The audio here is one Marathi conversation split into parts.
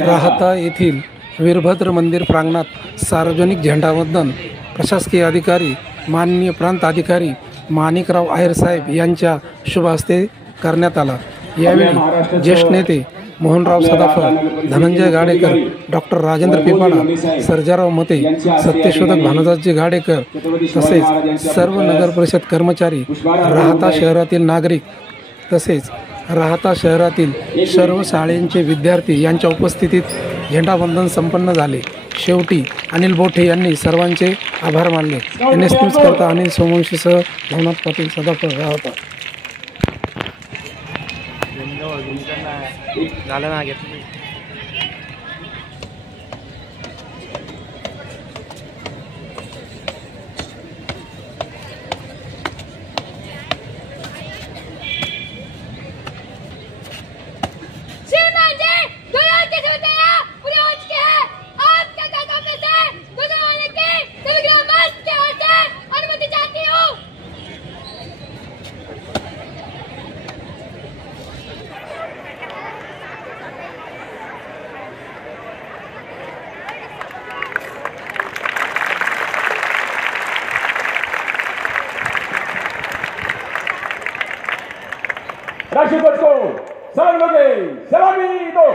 राहता येथील वीरभद्र मंदिर प्रांगणात सार्वजनिक झेंडावंदन प्रशासकीय अधिकारी माननीय प्रांत अधिकारी माणिकराव आहेर साहेब यांच्या शुभ हस्ते करण्यात आला। यावेळी ज्येष्ठ नेते मोहनराव सदाफर, धनंजय गाडेकर, डॉक्टर राजेंद्र पिपाडा, सर्जाराव मते, सत्यशोधक भानुदासजी गाडेकर तसेच सर्व नगर परिषद कर्मचारी, राहता शहरातील नागरिक तसेच राहता शहरातील सर्व शाळेंचे विद्यार्थी यांच्या उपस्थितीत झेंडावंदन संपन्न झाले। शेवटी अनिल बोठे यांनी सर्वांचे आभार मानले। NS न्यूज करता अनिल सोमवंशीसह भवनाथ पाटील सदाफर राहता। झालं ना घेतलं राष्ट्रपति को सलामी सलामी दो।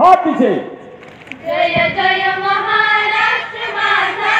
हाथ पीछे। जय जय महाराष्ट्र माझा।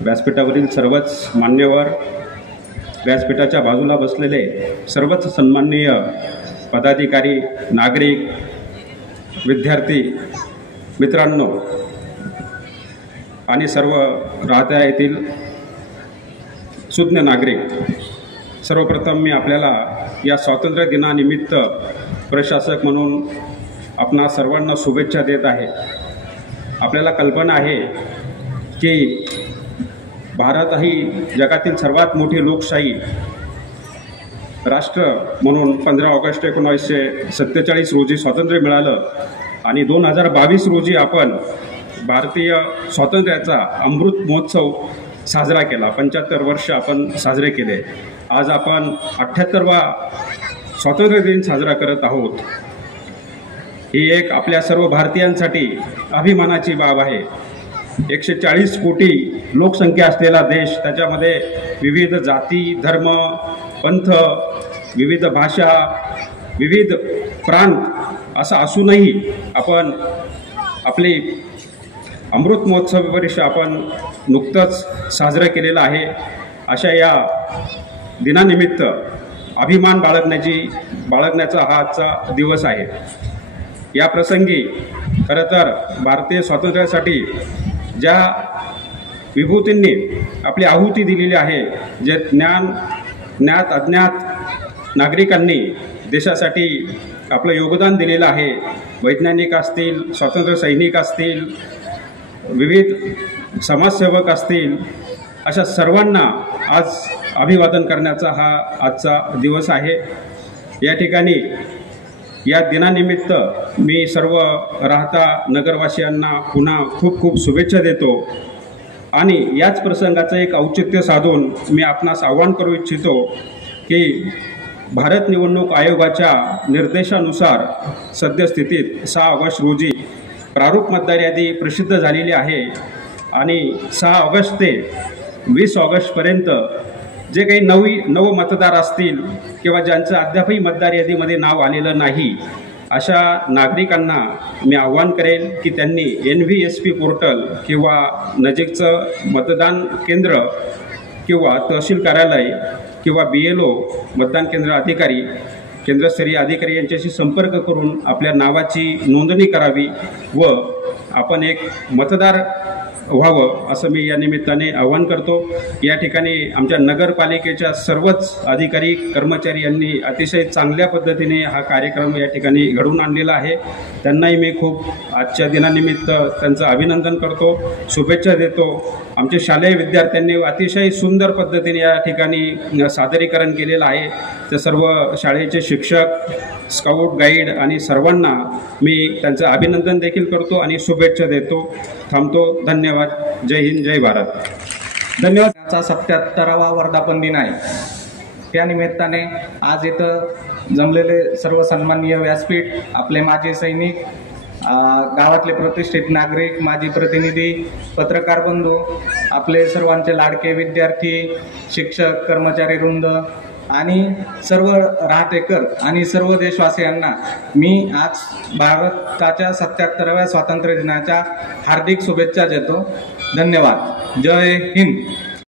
व्यासपीठावरील सर्वच मान्यवर, व्यासपीठाच्या बाजूला बसलेले सर्वच सन्माननीय पदाधिकारी, नागरिक, विद्यार्थी मित्रांनो आणि सर्व राहत्या येथील सुज्ञ नागरिक, सर्वप्रथम मी आपल्याला या स्वातंत्र्य दिनानिमित्त प्रशासक म्हणून आपणा सर्वांना शुभेच्छा देत आहे। आपल्याला कल्पना आहे की भारत ही जगातील सर्वात मोठी लोकशाही राष्ट्र म्हणून 15 ऑगस्ट 1947 रोजी स्वातंत्र्य मिळालं आणि 2022 रोजी आपण भारतीय स्वातंत्र्याचा अमृत महोत्सव साजरा केला। 75 वर्ष आपण साजरे केले। आज आपण 78वा स्वातंत्र्य दिन साजरा करत आहोत। ही एक आपल्या सर्व भारतीयांसाठी अभिमानाची बाब आहे। 140 कोटी लोकसंख्या असलेला देश, त्याच्यामध्ये विविध जाती, धर्म, पंथ, विविध भाषा, विविध प्रांत असं असूनही आपण आपली अमृत महोत्सव वर्ष आपण नुकतंच साजरं केलेलं आहे। अशा या दिनानिमित्त अभिमान बाळगण्याचा हा आजचा दिवस आहे। या प्रसंगी खरं तर भारतीय स्वातंत्र्यासाठी ज्या विभूतींनी आपली आहुती दिलेली आहे, जे ज्ञात अज्ञात नागरिकांनी देशासाठी आपलं योगदान दिलेलं आहे, वैज्ञानिक असतील, स्वातंत्र्य सैनिक असतील, विविध समाजसेवक असतील, अशा सर्वांना आज अभिवादन करण्याचा हा आजचा दिवस आहे। या ठिकाणी या दिनानिमित्त मी सर्व राहता नगरवासियांना पुन्हा खूप खूप शुभेच्छा देतो आणि याच प्रसंगाचं एक औचित्य साधून मी आपणास आवाहन करू इच्छितो की भारत निवडणूक आयोगाच्या निर्देशानुसार सद्यस्थितीत 6 ऑगस्ट रोजी प्रारूप मतदार यादी प्रसिद्ध झालेली आहे आणि 6 ऑगस्ट ते 20 ऑगस्टपर्यंत जे काही नव मतदार असतील किंवा ज्यांचं अद्यापही मतदार यादीमध्ये नाव आलेलं नाही अशा नागरिकांना मी आव्हान करेल की त्यांनी NVSP पोर्टल किंवा नजीकचं मतदान केंद्र किंवा तहसील कार्यालय किंवा BLO मतदान केंद्र अधिकारी केंद्रस्तरीय अधिकारी यांच्याशी संपर्क करून आपल्या नावाची नोंदणी करावी व आपण एक मतदार व्हावं असं मी या निमित्ताने आवाहन करतो। या ठिकाणी आमच्या नगरपालिकेच्या सर्वच अधिकारी कर्मचारी यांनी अतिशय चांगल्या पद्धतीने हा कार्यक्रम या ठिकाणी घडवून आणलेला आहे। त्यांनाही मी खूप आजच्या दिनानिमित्त त्यांचं अभिनंदन करतो, शुभेच्छा देतो। आमचे शालेय विद्यार्थ्यांनी अतिशय सुंदर पद्धतीने या ठिकाणी सादरीकरण केलेलं आहे। ते सर्व शाळेचे शिक्षक, स्काउट गाईड आणि सर्वांना मी त्यांचं अभिनंदन देखील करतो आणि शुभेच्छा देतो। थांबतो। धन्यवाद। जय हिंद, जय भारत। धन्यवाद। 77वा वर्धापन दिन आहे। त्या निमित्ताने आज इथं जमलेले सर्व सन्माननीय व्यासपीठ, आपले माजी सैनिक, गावातले प्रतिष्ठित नागरिक, माजी प्रतिनिधी, पत्रकार बंधू, आपले सर्वांचे लाडके विद्यार्थी, शिक्षक, कर्मचारी वृंद आणि सर्व राहतेकर आणि सर्व देशवासियांना मी आज भारताच्या 77व्या स्वातंत्र्य दिनाच्या हार्दिक शुभेच्छा देतो। धन्यवाद। जय हिंद।